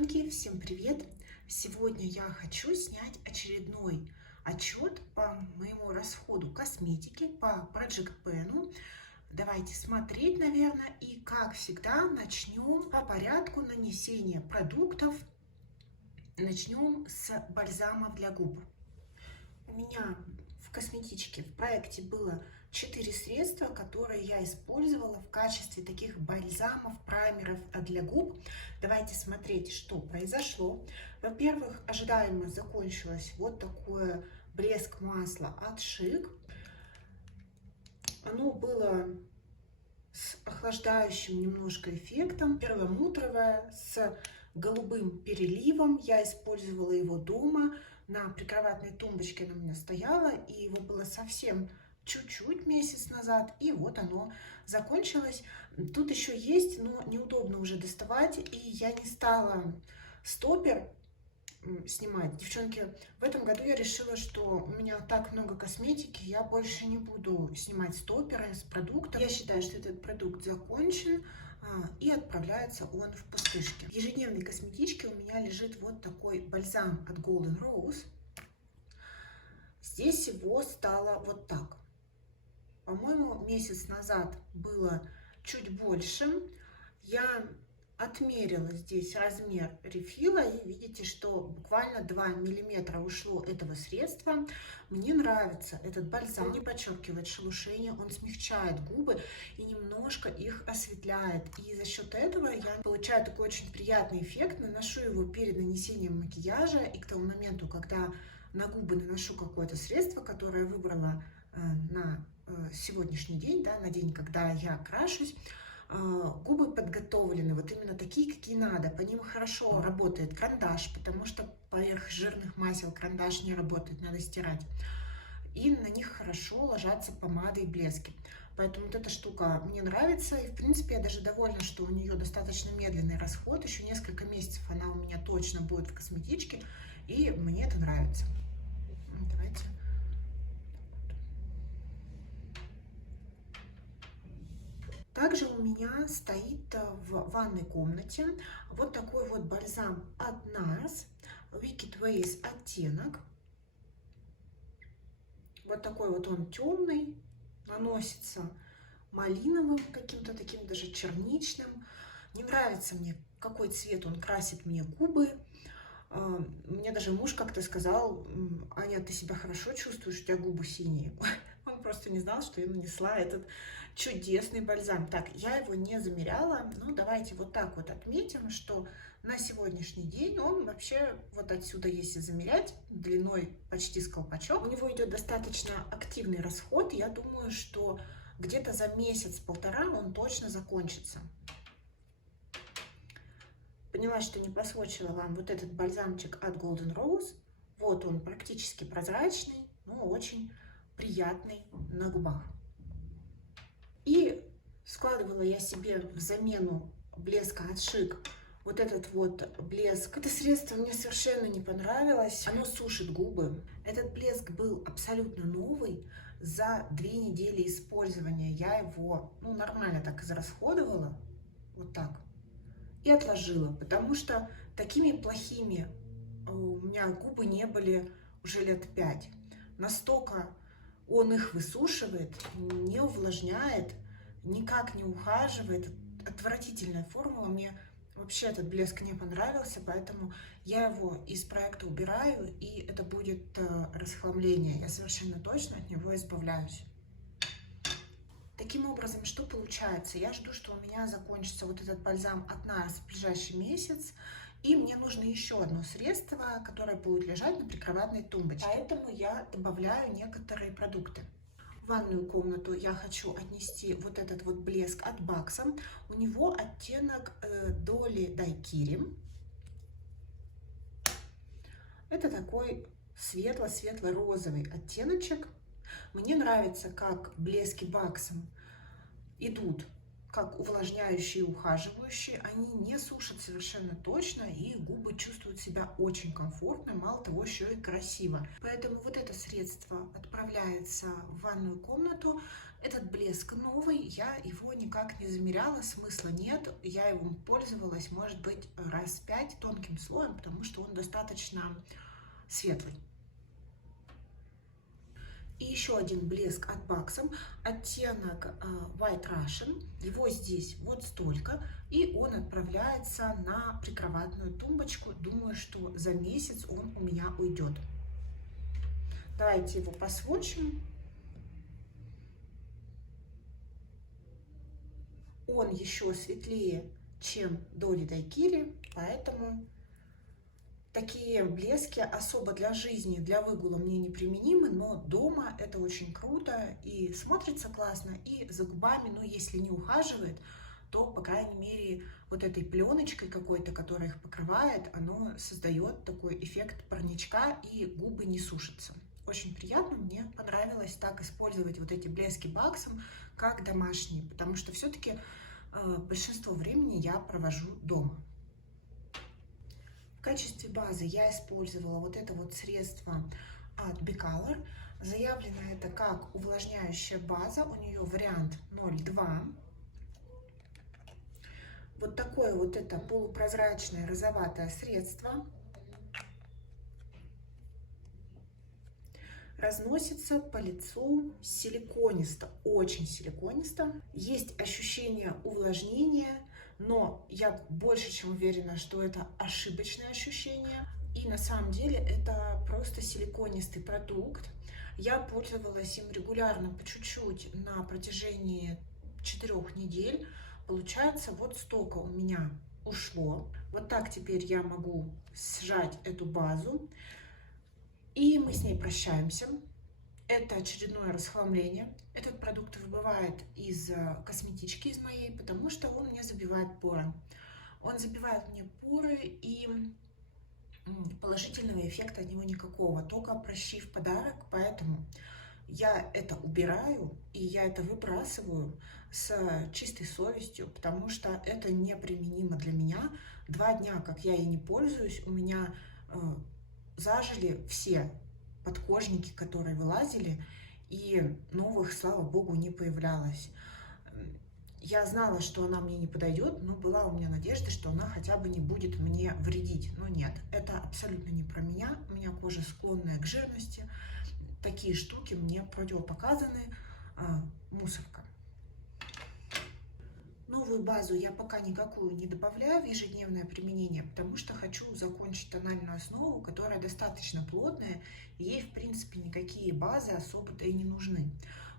Девчонки, всем привет! Сегодня я хочу снять очередной отчет по моему расходу косметики по Project Pen. Давайте смотреть, наверное, и как всегда начнем по порядку нанесения продуктов. Начнем с бальзамов для губ. У меня в косметичке в проекте было 4 средства, которые я использовала в качестве таких бальзамов, праймеров для губ. Давайте смотреть, что произошло. Во-первых, ожидаемо закончилось вот такое блеск масла от Schick. Оно было с охлаждающим немножко эффектом, перламутровое, с голубым переливом. Я использовала его дома. На прикроватной тумбочке оно у меня стояло, и его было совсем чуть-чуть месяц назад, и вот оно закончилось. Тут еще есть, но неудобно уже доставать, и я не стала стопер снимать. Девчонки, в этом году я решила, что у меня так много косметики, я больше не буду снимать стоперы с продуктов. Я считаю, что этот продукт закончен, и отправляется он в пустышке. В ежедневной косметичке у меня лежит вот такой бальзам от Golden Rose. Здесь его стало вот так. По-моему, месяц назад было чуть больше. Я отмерила здесь размер рефила, и видите, что буквально 2 миллиметра ушло этого средства. Мне нравится этот бальзам, он не подчеркивает шелушение, он смягчает губы и немножко их осветляет. И за счет этого я получаю такой очень приятный эффект. Наношу его перед нанесением макияжа, и к тому моменту, когда на губы наношу какое-то средство, которое я выбрала на сегодняшний день, да, на день, когда я крашусь, губы подготовлены, вот именно такие, какие надо. По ним хорошо работает карандаш, потому что поверх жирных масел карандаш не работает, надо стирать. И на них хорошо ложатся помады и блески. Поэтому вот эта штука мне нравится. И, в принципе, я даже довольна, что у нее достаточно медленный расход. Еще несколько месяцев она у меня точно будет в косметичке. И мне это нравится. Давайте. Также у меня стоит в ванной комнате вот такой вот бальзам от NARS, Wicked Ways оттенок. Вот такой вот он темный, наносится малиновым, каким-то таким даже черничным. Не нравится мне, какой цвет он красит мне губы. Мне даже муж как-то сказал: Аня, ты себя хорошо чувствуешь, у тебя губы синие. Он просто не знал, что я нанесла этот чудесный бальзам. Так, я его не замеряла, но давайте вот так вот отметим, что на сегодняшний день он вообще вот отсюда, если замерять, длиной почти с колпачок, у него идет достаточно активный расход. Я думаю, что где-то за месяц-полтора он точно закончится. Поняла, что не просвочила вам вот этот бальзамчик от Golden Rose. Вот он практически прозрачный, но очень приятный на губах. И складывала я себе в замену блеска от Schick вот этот вот блеск. Это средство мне совершенно не понравилось. Оно сушит губы. Этот блеск был абсолютно новый. За 2 недели использования я его нормально так израсходовала. Вот так. И отложила, потому что такими плохими у меня губы не были уже лет 5. Настолько он их высушивает, не увлажняет, никак не ухаживает. Отвратительная формула. Мне вообще этот блеск не понравился, поэтому я его из проекта убираю, и это будет расхламление. Я совершенно точно от него избавляюсь. Таким образом, что получается? Я жду, что у меня закончится вот этот бальзам от NARS в ближайший месяц, и мне нужно еще одно средство, которое будет лежать на прикроватной тумбочке. Поэтому я добавляю некоторые продукты. В ванную комнату я хочу отнести вот этот вот блеск от Бакса. У него оттенок Dolly Daiquiri. Это такой светло-светло-розовый оттеночек. Мне нравится, как блески Баксом идут как увлажняющие и ухаживающие. Они не сушат совершенно точно, и губы чувствуют себя очень комфортно, мало того, еще и красиво. Поэтому вот это средство отправляется в ванную комнату. Этот блеск новый, я его никак не замеряла, смысла нет. Я его пользовалась, может быть, раз 5 тонким слоем, потому что он достаточно светлый. И еще один блеск от Баксом, оттенок White Russian. Его здесь вот столько, и он отправляется на прикроватную тумбочку. Думаю, что за месяц он у меня уйдет. Давайте его посводчим. Он еще светлее, чем Dolly Daiquiri, поэтому такие блески особо для жизни, для выгула мне не применимы, но дома это очень круто и смотрится классно, и за губами, ну, если не ухаживает, то, по крайней мере, вот этой пленочкой какой-то, которая их покрывает, оно создает такой эффект парничка, и губы не сушатся. Очень приятно, мне понравилось так использовать вот эти блески Баксом, как домашние, потому что все-таки большинство времени я провожу дома. В качестве базы я использовала вот это вот средство от Bicolor. Заявлено это как увлажняющая база, у нее вариант 0,2. Вот такое вот это полупрозрачное розоватое средство. Разносится по лицу силиконисто, очень силиконисто. Есть ощущение увлажнения, но я больше чем уверена, что это ошибочное ощущение. И на самом деле это просто силиконистый продукт. Я пользовалась им регулярно, по чуть-чуть, на протяжении 4 недель. Получается, вот столько у меня ушло. Вот так теперь я могу сжать эту базу. И мы с ней прощаемся. Это очередное расхламление. Этот продукт выбывает из косметички из моей, потому что он мне забивает поры. Он забивает мне поры, и положительного эффекта от него никакого, только прыщи в подарок. Поэтому я это убираю, и я это выбрасываю с чистой совестью, потому что это неприменимо для меня. 2 дня, как я ей не пользуюсь, у меня зажили все подкожники, которые вылазили, и новых, слава богу, не появлялось. Я знала, что она мне не подойдет, но была у меня надежда, что она хотя бы не будет мне вредить. Но нет, это абсолютно не про меня. У меня кожа склонная к жирности. Такие штуки мне противопоказаны. Мусорка. Новую базу я пока никакую не добавляю в ежедневное применение, потому что хочу закончить тональную основу, которая достаточно плотная, и ей, в принципе, никакие базы особо-то и не нужны.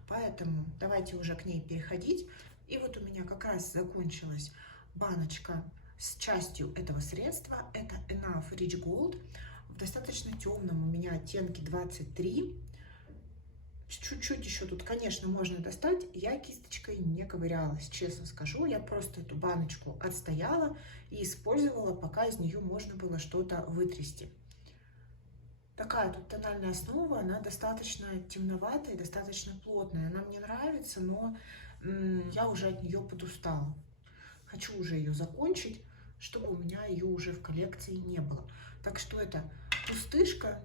Поэтому давайте уже к ней переходить. И вот у меня как раз закончилась баночка с частью этого средства. Это Enough Rich Gold. В достаточно темном у меня оттенке 23. Чуть-чуть еще тут, конечно, можно достать. Я кисточкой не ковырялась, честно скажу. Я просто эту баночку отстояла и использовала, пока из нее можно было что-то вытрясти. Такая тут тональная основа, она достаточно темноватая, достаточно плотная. Она мне нравится, но я уже от нее подустала. Хочу уже ее закончить, чтобы у меня ее уже в коллекции не было. Так что это пустышка.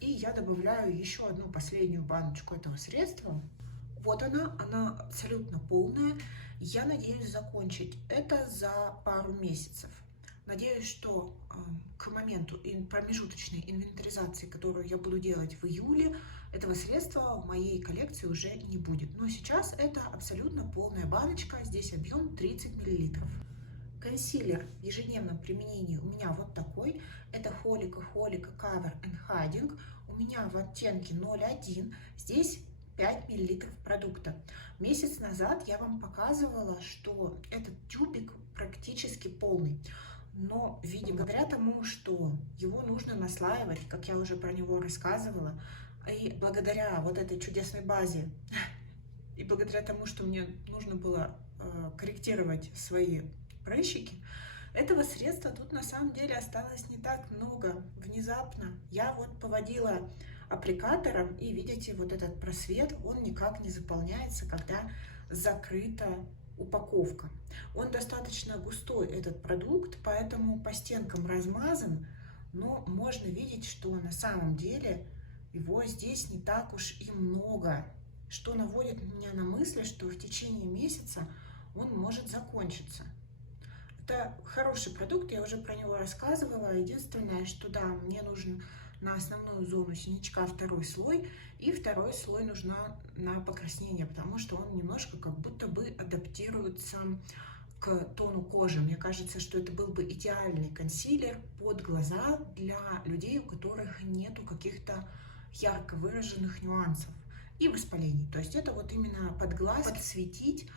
И я добавляю еще одну последнюю баночку этого средства. Вот она абсолютно полная. Я надеюсь закончить это за пару месяцев. Надеюсь, что к моменту промежуточной инвентаризации, которую я буду делать в июле, этого средства в моей коллекции уже не будет. Но сейчас это абсолютно полная баночка. Здесь объем 30 мл. Консилер в ежедневном применении у меня вот такой. Это Холика Cover and Hiding. У меня в оттенке 0,1. Здесь 5 мл продукта. Месяц назад я вам показывала, что этот тюбик практически полный. Но, видимо, благодаря тому, что его нужно наслаивать, как я уже про него рассказывала, и благодаря вот этой чудесной базе, и благодаря тому, что мне нужно было корректировать свои прыщики, этого средства тут на самом деле осталось не так много. Внезапно я вот поводила аппликатором, и видите, вот этот просвет, он никак не заполняется, когда закрыта упаковка. Он достаточно густой, этот продукт, поэтому по стенкам размазан, но можно видеть, что на самом деле его здесь не так уж и много. что наводит меня на мысль, что в течение месяца он может закончиться. Это хороший продукт, я уже про него рассказывала. Единственное, что да, мне нужен на основную зону синячка второй слой, и второй слой нужна на покраснение, потому что он немножко как будто бы адаптируется к тону кожи. Мне кажется, что это был бы идеальный консилер под глаза для людей, у которых нету каких-то ярко выраженных нюансов и воспалений. То есть это вот именно под глаз подсветить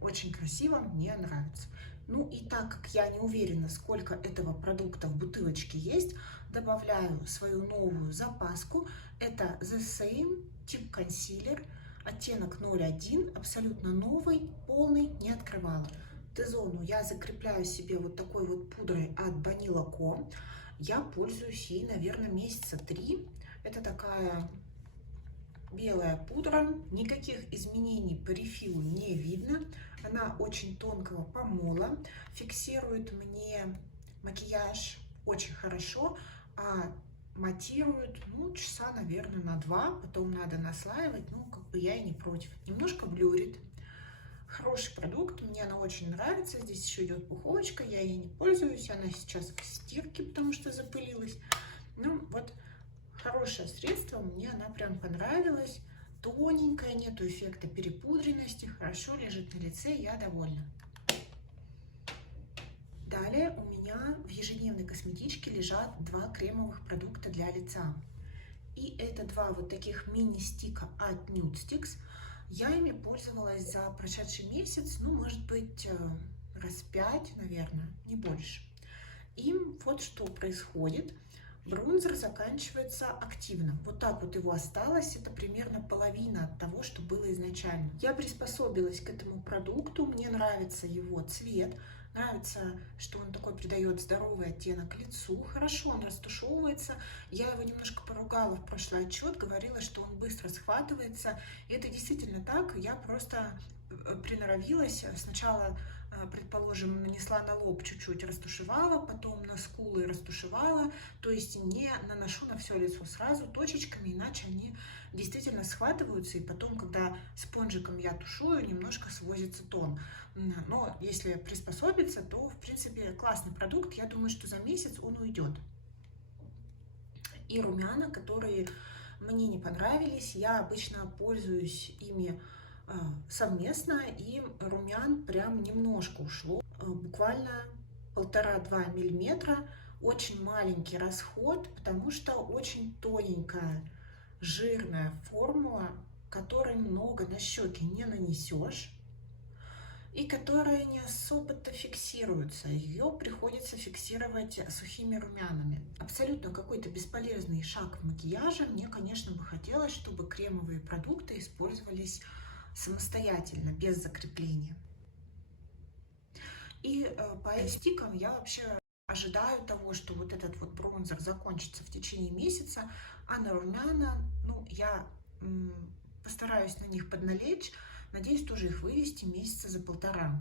очень красиво, мне нравится. Ну и так как я не уверена, сколько этого продукта в бутылочке есть, добавляю свою новую запаску. Это The Same Tip Concealer, оттенок 01, абсолютно новый, полный, не открывала. Т-зону я закрепляю себе вот такой вот пудрой от Banila Co. Я пользуюсь ей, наверное, месяца 3. Это такая белая пудра, никаких изменений по рефилу не видно. Она очень тонкого помола, фиксирует мне макияж очень хорошо, а матирует, ну, часа, наверное, на 2, потом надо наслаивать, ну, как бы я и не против. Немножко блюрит. Хороший продукт, мне она очень нравится. Здесь еще идет пуховочка, я ей не пользуюсь, она сейчас в стирке, потому что запылилась. Ну, вот хорошее средство, мне она прям понравилась. Тоненькая, нету эффекта перепудренности, хорошо лежит на лице, я довольна. Далее у меня в ежедневной косметичке лежат 2 кремовых продукта для лица. И это 2 вот таких мини-стика от Nude Sticks. Я ими пользовалась за прошедший месяц, ну, может быть, раз 5, наверное, не больше. И вот что происходит. Бронзер заканчивается активно. Вот так вот его осталось. Это примерно половина от того, что было изначально. Я приспособилась к этому продукту. Мне нравится его цвет. Нравится, что он такой придает здоровый оттенок лицу. Хорошо он растушевывается. Я его немножко поругала в прошлый отчет. Говорила, что он быстро схватывается. И это действительно так. Я просто приноровилась. Сначала, предположим, нанесла на лоб чуть-чуть, растушевала, потом на скулы растушевала, то есть не наношу на все лицо сразу точечками, иначе они действительно схватываются, и потом, когда спонжиком я тушую, немножко свозится тон. Но если приспособиться, то, в принципе, классный продукт, я думаю, что за месяц он уйдет. И румяна, которые мне не понравились, я обычно пользуюсь ими совместно, и румян прям немножко ушло, буквально 1,5-2 миллиметра, очень маленький расход, потому что очень тоненькая жирная формула, которой много на щеки не нанесешь и которая не особо-то фиксируется. Ее приходится фиксировать сухими румянами. Абсолютно какой-то бесполезный шаг в макияже. Мне, конечно, бы хотелось, чтобы кремовые продукты использовались самостоятельно, без закрепления. И по стикам я вообще ожидаю того, что вот этот вот бронзер закончится в течение месяца, а на румяна, ну, я постараюсь на них подналечь, надеюсь тоже их вывести месяца за 1,5.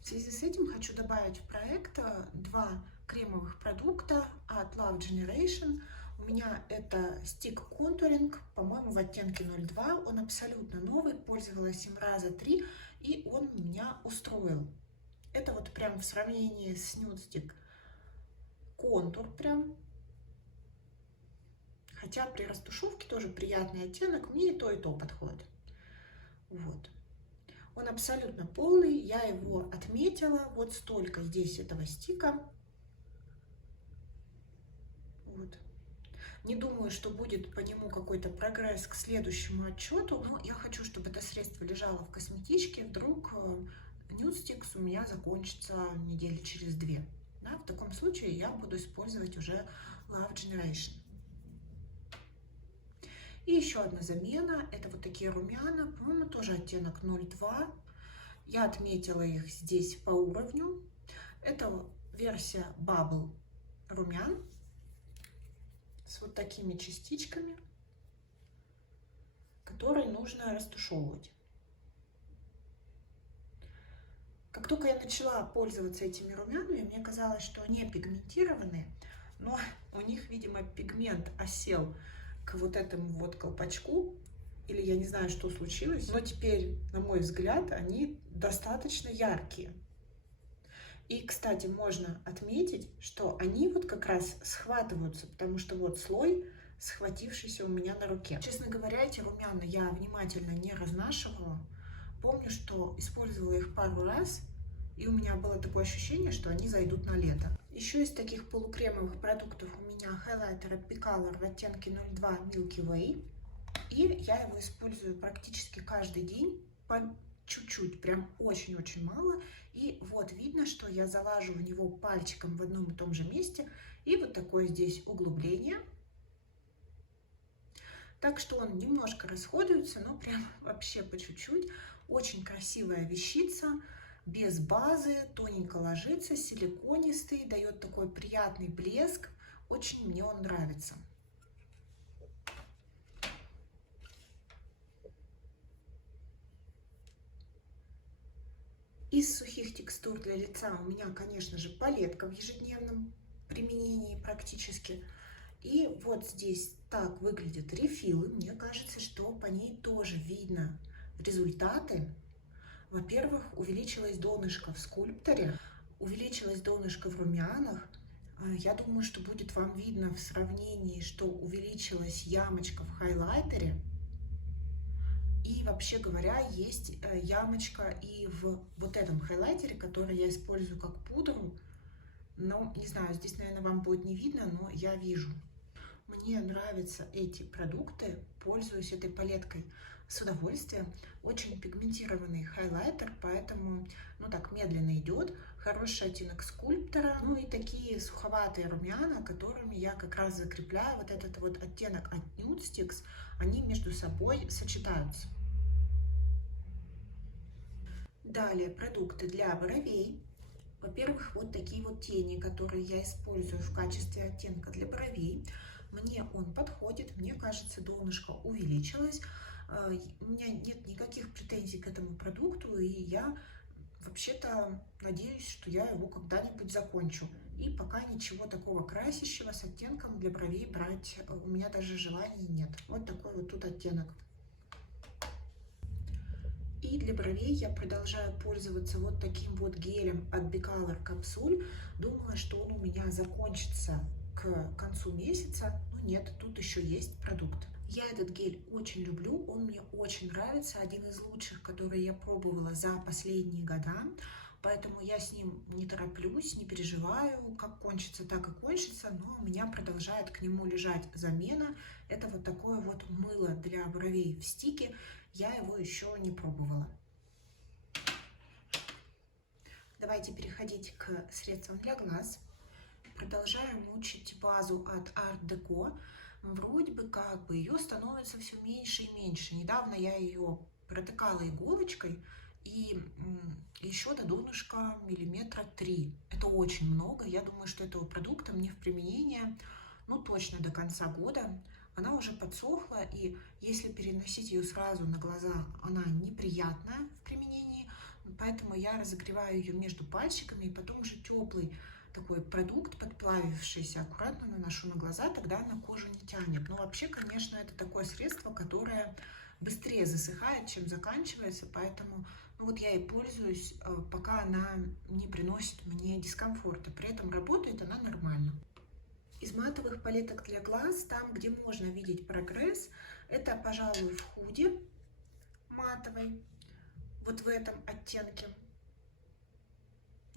В связи с этим хочу добавить в проект 2 кремовых продукта от Love Generation. У меня это стик контуринг, по-моему, в оттенке 02. Он абсолютно новый, пользовалась им раза 3, и он меня устроил. Это вот прям в сравнении с Nude Stick контур прям. Хотя при растушевке тоже приятный оттенок, мне и то подходит. Вот. Он абсолютно полный, я его отметила. Вот столько здесь этого стика. Вот. Не думаю, что будет по нему какой-то прогресс к следующему отчету, но я хочу, чтобы это средство лежало в косметичке. Вдруг Nude Sticks у меня закончится недели через 2. Да, в таком случае я буду использовать уже Love Generation. И еще одна замена. Это вот такие румяна. По-моему, тоже оттенок 02. Я отметила их здесь по уровню. Это версия Bubble румян с вот такими частичками, которые нужно растушевывать. Как только я начала пользоваться этими румянами, мне казалось, что они пигментированные, но у них, видимо, пигмент осел к вот этому вот колпачку, или я не знаю, что случилось, но теперь, на мой взгляд, они достаточно яркие. И, кстати, можно отметить, что они вот как раз схватываются, потому что вот слой, схватившийся у меня на руке. Честно говоря, эти румяна я внимательно не разнашивала. Помню, что использовала их пару раз, и у меня было такое ощущение, что они зайдут на лето. Еще из таких полукремовых продуктов у меня хайлайтер от P-Color в оттенке 02 Milky Way. И я его использую практически каждый день, по чуть-чуть, прям очень-очень мало. И вот видно, что я залажу в него пальчиком в одном и том же месте. И вот такое здесь углубление. Так что он немножко расходуется, но прям вообще по чуть-чуть. Очень красивая вещица, без базы, тоненько ложится, силиконистый, дает такой приятный блеск. Очень мне он нравится. Из сухих текстур для лица у меня, конечно же, палетка в ежедневном применении практически. И вот здесь так выглядят рефилы. Мне кажется, что по ней тоже видно результаты. Во-первых, увеличилось донышко в скульпторе, увеличилось донышко в румянах. Я думаю, что будет вам видно в сравнении, что увеличилась ямочка в хайлайтере. И вообще говоря, есть ямочка и в вот этом хайлайтере, который я использую как пудру. Но, не знаю, здесь, наверное, вам будет не видно, но я вижу. Мне нравятся эти продукты, пользуюсь этой палеткой с удовольствием. Очень пигментированный хайлайтер, поэтому, ну так, медленно идет. Хороший оттенок скульптора. Ну и такие суховатые румяна, которыми я как раз закрепляю вот этот вот оттенок от Nude Sticks. Они между собой сочетаются. Далее продукты для бровей. Во-первых, вот такие вот тени, которые я использую в качестве оттенка для бровей. Мне он подходит, мне кажется, донышко увеличилось. У меня нет никаких претензий к этому продукту, и я вообще-то надеюсь, что я его когда-нибудь закончу. И пока ничего такого красящего с оттенком для бровей брать у меня даже желания нет. Вот такой вот тут оттенок. И для бровей я продолжаю пользоваться вот таким вот гелем от B-Color Capsule. Думала, что он у меня закончится к концу месяца, но нет, тут еще есть продукт. Я этот гель очень люблю, он мне очень нравится, один из лучших, которые я пробовала за последние года. Поэтому я с ним не тороплюсь, не переживаю, как кончится, так и кончится, но у меня продолжает к нему лежать замена. Это вот такое вот мыло для бровей в стике. Я его еще не пробовала. Давайте переходить к средствам для глаз. Продолжаю мучить базу от Art Deco. Вроде бы как бы ее становится все меньше и меньше. Недавно я ее протыкала иголочкой, и еще до донышка миллиметра 3. Это очень много. Я думаю, что этого продукта мне в применение, ну, точно до конца года. Она уже подсохла, и если переносить ее сразу на глаза, она неприятная в применении, поэтому я разогреваю ее между пальчиками, и потом уже теплый такой продукт, подплавившийся, аккуратно наношу на глаза, тогда на кожу не тянет. Но вообще, конечно, это такое средство, которое быстрее засыхает, чем заканчивается, поэтому ну, вот я и пользуюсь, пока она не приносит мне дискомфорта. При этом работает она нормально. Из матовых палеток для глаз, там, где можно видеть прогресс, это, пожалуй, в худи матовой, вот в этом оттенке.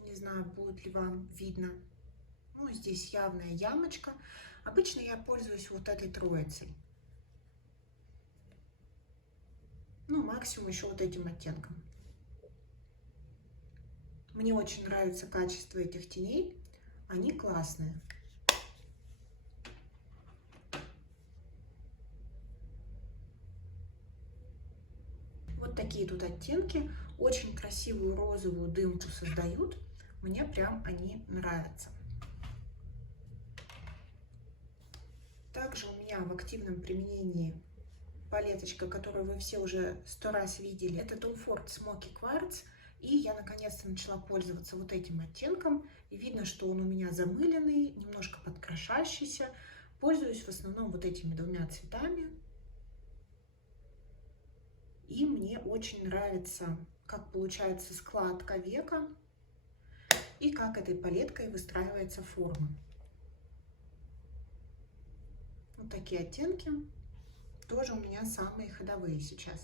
Не знаю, будет ли вам видно. Ну, здесь явная ямочка. Обычно я пользуюсь вот этой троицей. Ну, максимум еще вот этим оттенком. Мне очень нравится качество этих теней. Они классные. Вот такие тут оттенки. Очень красивую розовую дымку создают. Мне прям они нравятся. Также у меня в активном применении палеточка, которую вы все уже 100 раз видели. Это Tom Ford Smoky Quartz. И я наконец-то начала пользоваться вот этим оттенком. И видно, что он у меня замыленный, немножко подкрошащийся. Пользуюсь в основном вот этими двумя цветами. И мне очень нравится, как получается складка века и как этой палеткой выстраивается форма. Вот такие оттенки тоже у меня самые ходовые сейчас.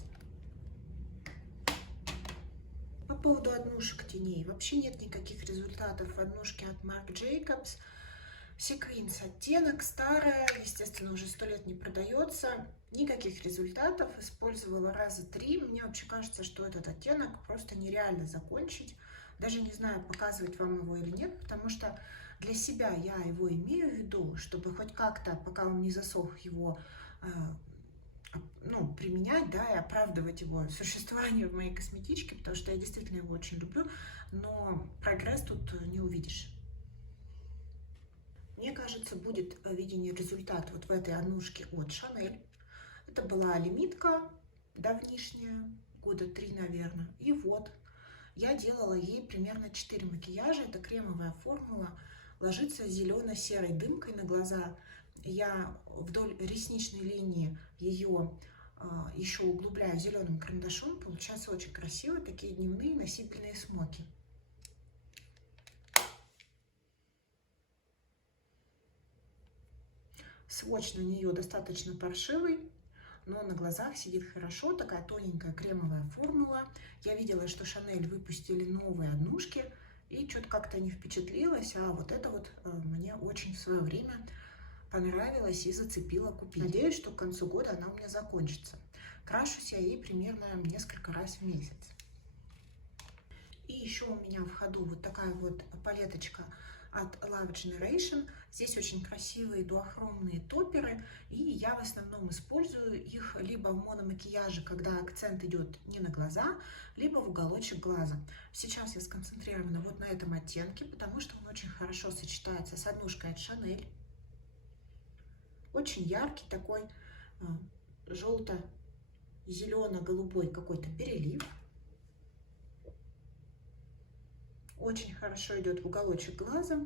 По поводу однушек теней. Вообще нет никаких результатов однушки от Marc Jacobs. Sequins оттенок, старая, естественно, уже 100 лет не продается. Никаких результатов. Использовала раза 3. Мне вообще кажется, что этот оттенок просто нереально закончить. Даже не знаю, показывать вам его или нет, потому что для себя я его имею в виду, чтобы хоть как-то, пока он не засох, его применять, да, и оправдывать его существование в моей косметичке, потому что я действительно его очень люблю, но прогресс тут не увидишь. Мне кажется, будет виден результат вот в этой однушке от Chanel. Это была лимитка давнишняя, года 3, наверное. И вот, я делала ей примерно 4 макияжа. Это кремовая формула, ложится зелено-серой дымкой на глаза. Я вдоль ресничной линии ее еще углубляю зеленым карандашом. Получается очень красиво. Такие дневные носибельные смоки. Сводч на нее достаточно паршивый, но на глазах сидит хорошо. Такая тоненькая кремовая формула. Я видела, что Chanel выпустили новые однушки, и что-то как-то не впечатлилась. А вот это вот мне очень в свое время понравилось и зацепило купить. Надеюсь, что к концу года она у меня закончится. Крашусь я ей примерно несколько раз в месяц. И еще у меня в ходу вот такая вот палеточка от Love Generation. Здесь очень красивые дуохромные топеры, и я в основном использую их либо в мономакияже, когда акцент идет не на глаза, либо в уголочек глаза. Сейчас я сконцентрирована вот на этом оттенке, потому что он очень хорошо сочетается с однушкой от Chanel. Очень яркий такой желто-зелено-голубой какой-то перелив. Очень хорошо идет в уголочек глаза.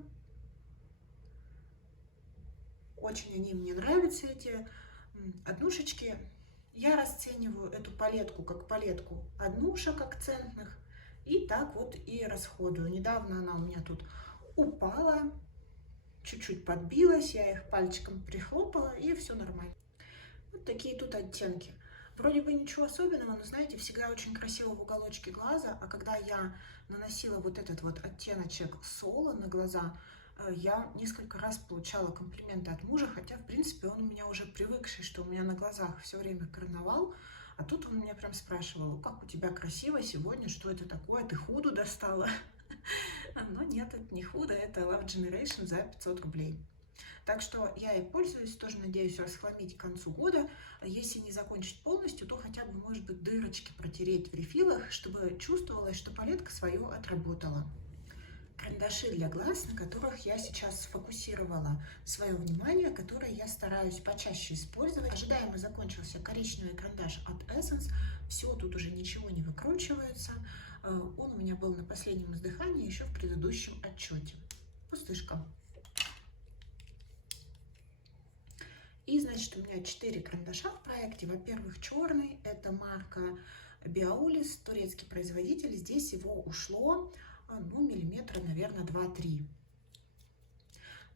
Очень они мне нравятся, эти однушечки. Я расцениваю эту палетку как палетку однушек акцентных. И так вот и расходую. Недавно она у меня тут упала, чуть-чуть подбилась, я их пальчиком прихлопала, и все нормально. Вот такие тут оттенки. Вроде бы ничего особенного, но, знаете, всегда очень красиво в уголочке глаза. А когда я наносила вот этот вот оттеночек соло на глаза, я несколько раз получала комплименты от мужа, хотя, в принципе, он у меня уже привыкший, что у меня на глазах все время карнавал. А тут он меня прям спрашивал: как у тебя красиво сегодня, что это такое, ты худу достала? Но нет, это не худо, это Love Generation за 500 рублей. Так что я и пользуюсь, тоже надеюсь расхламить к концу года. Если не закончить полностью, то хотя бы, может быть, дырочки протереть в рефилах, чтобы чувствовалось, что палетка свое отработала. Карандаши для глаз, на которых я сейчас сфокусировала свое внимание, которые я стараюсь почаще использовать. Ожидаемо закончился коричневый карандаш от Essence. Все, тут уже ничего не выкручивается. Он у меня был на последнем издыхании еще в предыдущем отчете. Пустышка. И, значит, у меня 4 карандаша в проекте. Во-первых, черный. Это марка Biaulis, турецкий производитель. Здесь его ушло, миллиметра, наверное, 2-3.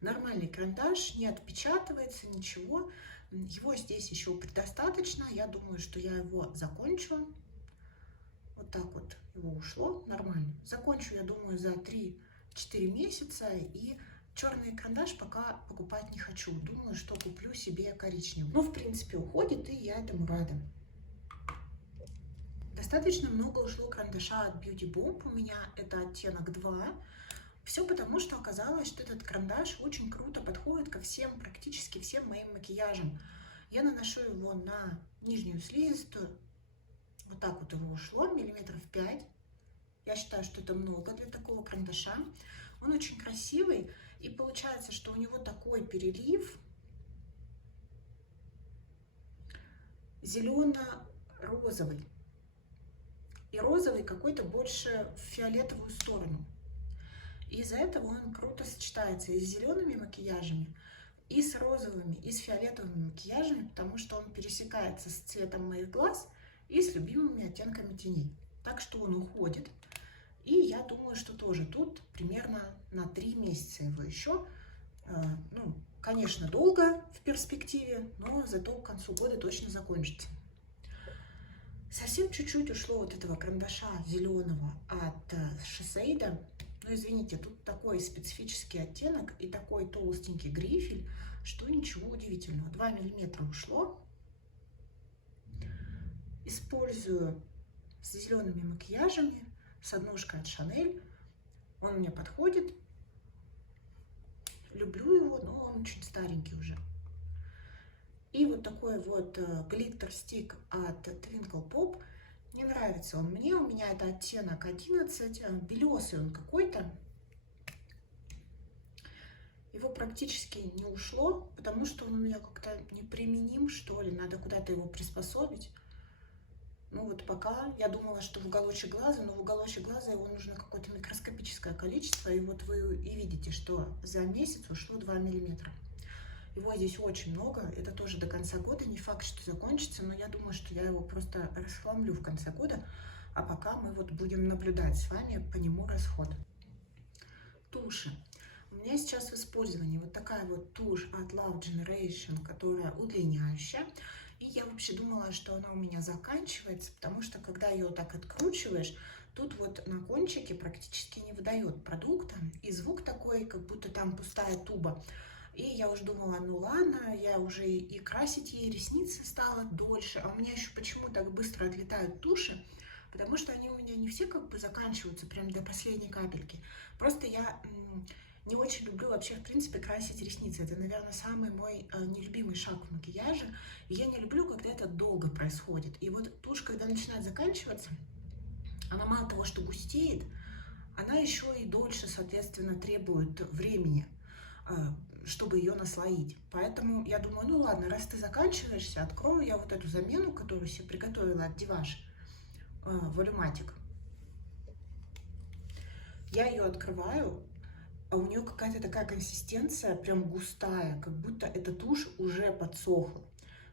Нормальный карандаш, не отпечатывается ничего. Его здесь еще предостаточно. Я думаю, что я его закончу. Вот так вот его ушло. Нормально. Закончу, я думаю, за 3-4 месяца. И черный карандаш пока покупать не хочу. Думаю, что куплю себе коричневый. Но, в принципе, уходит, и я этому рада. Достаточно много ушло карандаша от Beauty Bomb. У меня это оттенок 2. Все потому, что оказалось, что этот карандаш очень круто подходит ко всем, практически всем моим макияжам. Я наношу его на нижнюю слизистую. Вот так вот его ушло, миллиметров 5. Я считаю, что это много для такого карандаша. Он очень красивый. И получается, что у него такой перелив зелено-розовый. И розовый какой-то больше в фиолетовую сторону. И из-за этого он круто сочетается и с зелеными макияжами, и с розовыми, и с фиолетовыми макияжами, потому что он пересекается с цветом моих глаз и с любимыми оттенками теней. Так что он уходит. И я думаю, что тоже тут примерно на 3 месяца его еще. Ну, конечно, долго в перспективе, но зато к концу года точно закончится. Совсем чуть-чуть ушло вот этого карандаша зеленого от Шисейда. Но извините, тут такой специфический оттенок и такой толстенький грифель, что ничего удивительного. 2 миллиметра ушло. Использую с зелеными макияжами, с однушкой от Шанель. Он мне подходит. Люблю его, но он чуть старенький уже. И вот такой вот глиттер-стик от Twinkle Pop. Не нравится он мне, у меня это оттенок 11, белесый он какой-то. Его практически не ушло, потому что он у меня как-то неприменим, что ли, надо куда-то его приспособить. Ну вот пока я думала, что в уголочек глаза, но в уголочек глаза его нужно какое-то микроскопическое количество, и вот вы и видите, что за месяц ушло 2 миллиметра. Его здесь очень много, это тоже до конца года, не факт, что закончится, но я думаю, что я его просто расхламлю в конце года, а пока мы вот будем наблюдать с вами по нему расход. Туши. У меня сейчас в использовании вот такая вот тушь от Love Generation, которая удлиняющая. И я вообще думала, что она у меня заканчивается, потому что когда ее так откручиваешь, тут вот на кончике практически не выдает продукта. И звук такой, как будто там пустая туба. И я уже думала, ну ладно, я уже и красить ей ресницы стала дольше. А у меня еще почему так быстро отлетают туши? Потому что они у меня не все как бы заканчиваются прям до последней капельки. Просто я не очень люблю вообще, в принципе, красить ресницы. Это, наверное, самый мой нелюбимый шаг в макияже. И я не люблю, когда это долго происходит. И вот тушь, когда начинает заканчиваться, она мало того, что густеет, она еще и дольше, соответственно, требует времени, чтобы ее наслоить. Поэтому я думаю, ну ладно, раз ты заканчиваешься, открою я вот эту замену, которую себе приготовила от Divash, Volumatic. Я ее открываю, а у нее какая-то такая консистенция, прям густая, как будто эта тушь уже подсохла.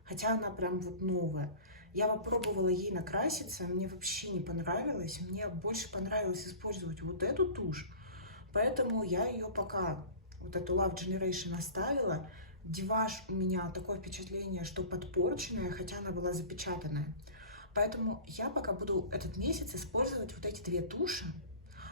Хотя она прям вот новая. Я попробовала ей накраситься, мне вообще не понравилось. Мне больше понравилось использовать вот эту тушь. Поэтому я ее пока, вот эту Love Generation оставила. Divash у меня такое впечатление, что подпорченная, хотя она была запечатанная. Поэтому я пока буду этот месяц использовать вот эти две туши.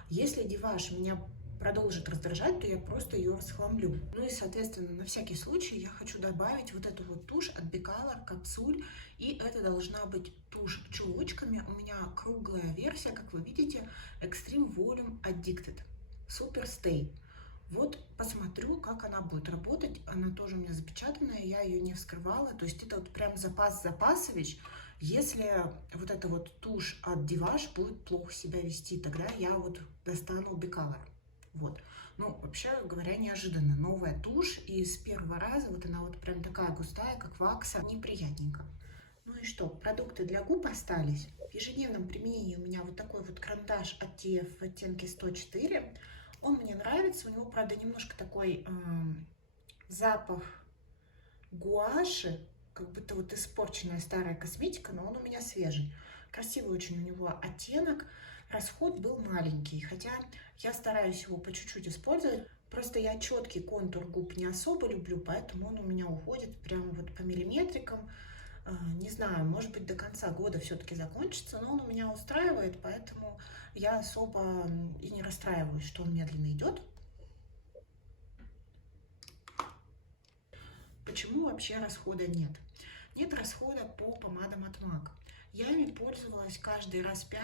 Если Divash меня продолжит раздражать, то я просто ее расхламлю. Ну и, соответственно, на всякий случай я хочу добавить вот эту вот тушь от Bicolor капсуль. И это должна быть тушь с чулочками. У меня круглая версия, как вы видите, Extreme Volume Addicted Super Stay. Вот посмотрю, как она будет работать. Она тоже у меня запечатанная, я ее не вскрывала. То есть это вот прям запасович. Если вот эта вот тушь от Divash будет плохо себя вести, тогда я вот достану Bicolor. Вот. Ну, вообще говоря, неожиданно. Новая тушь, и с первого раза вот она вот прям такая густая, как вакса, неприятненько. Ну и что, продукты для губ остались. В ежедневном применении у меня вот такой вот карандаш от TF в оттенке 104. Он мне нравится, у него, правда, немножко такой запах гуаши, как будто вот испорченная старая косметика, но он у меня свежий. Красивый очень у него оттенок. Расход был маленький, хотя я стараюсь его по чуть-чуть использовать. Просто я четкий контур губ не особо люблю, поэтому он у меня уходит прямо вот по миллиметрикам. Не знаю, может быть, до конца года все-таки закончится, но он у меня устраивает, поэтому я особо и не расстраиваюсь, что он медленно идет. Почему вообще расхода нет? Нет расхода по помадам от MAC. Я ими пользовалась каждый раз 5.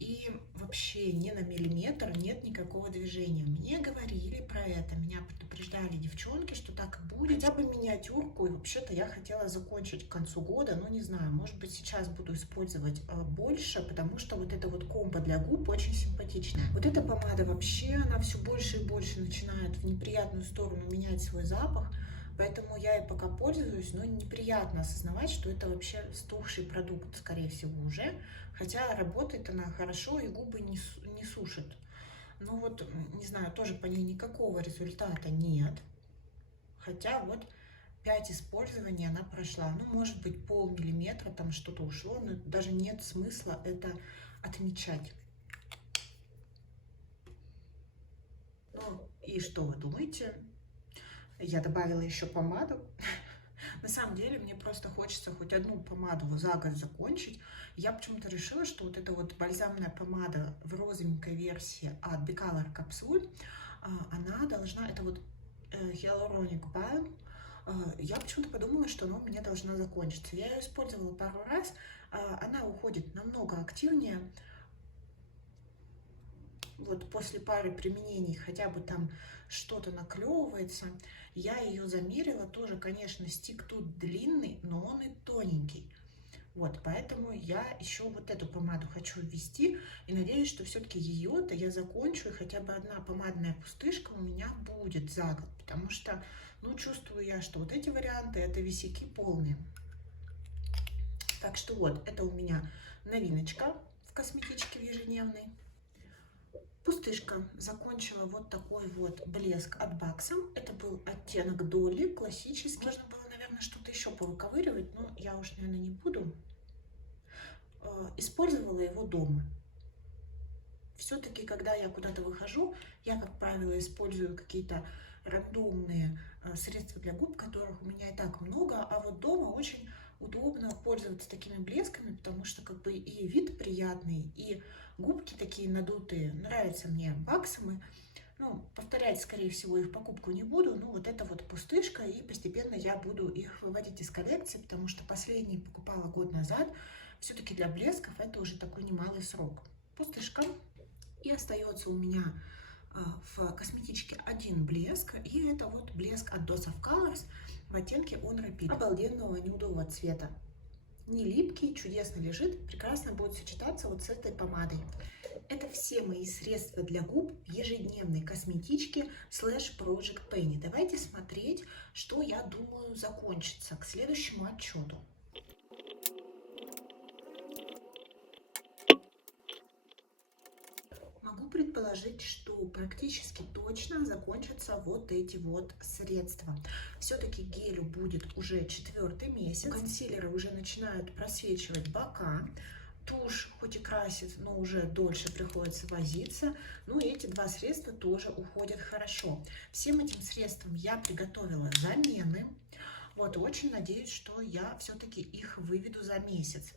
И вообще ни на миллиметр нет никакого движения. Мне говорили про это, меня предупреждали девчонки, что так и будет. Хотя бы миниатюрку, и вообще-то я хотела закончить к концу года, но не знаю, может быть сейчас буду использовать больше, потому что вот эта вот комбо для губ очень симпатичная. Вот эта помада вообще, она все больше и больше начинает в неприятную сторону менять свой запах. Поэтому я и пока пользуюсь, но неприятно осознавать, что это вообще стухший продукт, скорее всего, уже. Хотя работает она хорошо и губы не сушит. Ну вот, не знаю, тоже по ней никакого результата нет. Хотя вот 5 использований она прошла. Ну, может быть, полмиллиметра, там что-то ушло, но даже нет смысла это отмечать. Ну, и что вы думаете? Я добавила еще помаду. На самом деле, мне просто хочется хоть одну помаду за год закончить. Я почему-то решила, что вот эта вот бальзамная помада в розовенькой версии от Bicolor Capsule, она должна, это вот Hyaluronic Balm, я почему-то подумала, что она у меня должна закончиться. Я ее использовала пару раз, она уходит намного активнее. Вот после пары применений хотя бы там что-то наклевывается. Я ее замерила, тоже, конечно, стик тут длинный, но он и тоненький. Вот, поэтому я еще вот эту помаду хочу ввести и надеюсь, что все-таки ее-то я закончу, и хотя бы одна помадная пустышка у меня будет за год, потому что, ну, чувствую я, что вот эти варианты, это висяки полные. Так что вот, это у меня новиночка в косметичке в ежедневной. Пустышка закончила вот такой вот блеск от Баксом. Это был оттенок Долли, классический. Можно было, наверное, что-то еще повыковыривать, но я уж, наверное, не буду. Использовала его дома. Все-таки, когда я куда-то выхожу, я, как правило, использую какие-то рандомные средства для губ, которых у меня и так много, а вот дома очень удобно пользоваться такими блесками, потому что как бы и вид приятный, и губки такие надутые. Нравятся мне баксамы. Ну, повторять, скорее всего, их покупку не буду. Ну, вот это вот пустышка, и постепенно я буду их выводить из коллекции, потому что последний покупала год назад. Все-таки для блесков это уже такой немалый срок. Пустышка. И остается у меня в косметичке один блеск, и это вот блеск от Dose of Colors в оттенке On Repeat. Обалденного нюдового цвета. Не липкий, чудесно лежит, прекрасно будет сочетаться вот с этой помадой. Это все мои средства для губ в ежедневной косметичке /Project Penny. Давайте смотреть, что я думаю закончится к следующему отчету. Могу предположить, что практически точно закончатся вот эти вот средства. Все-таки гелю будет уже 4-й месяц. Консилеры уже начинают просвечивать бока. Тушь хоть и красит, но уже дольше приходится возиться. Ну и эти два средства тоже уходят хорошо. Всем этим средствам я приготовила замены. Вот, очень надеюсь, что я все-таки их выведу за месяц.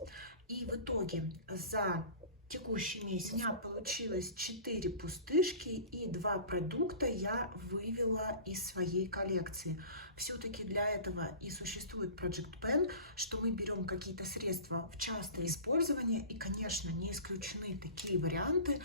И в итоге за текущий месяц у меня получилось 4 пустышки, и 2 продукта я вывела из своей коллекции. Все-таки для этого и существует Project Pen, что мы берем какие-то средства в частое использование, и, конечно, не исключены такие варианты,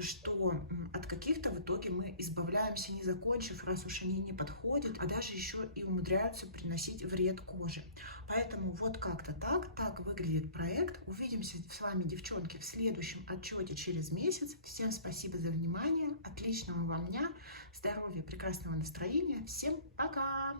что от каких-то в итоге мы избавляемся, не закончив, раз уж они не подходят, а даже еще и умудряются приносить вред коже. Поэтому вот как-то так выглядит проект. Увидимся с вами, девчонки, в следующем отчете через месяц. Всем спасибо за внимание, отличного вам дня, здоровья, прекрасного настроения. Всем пока!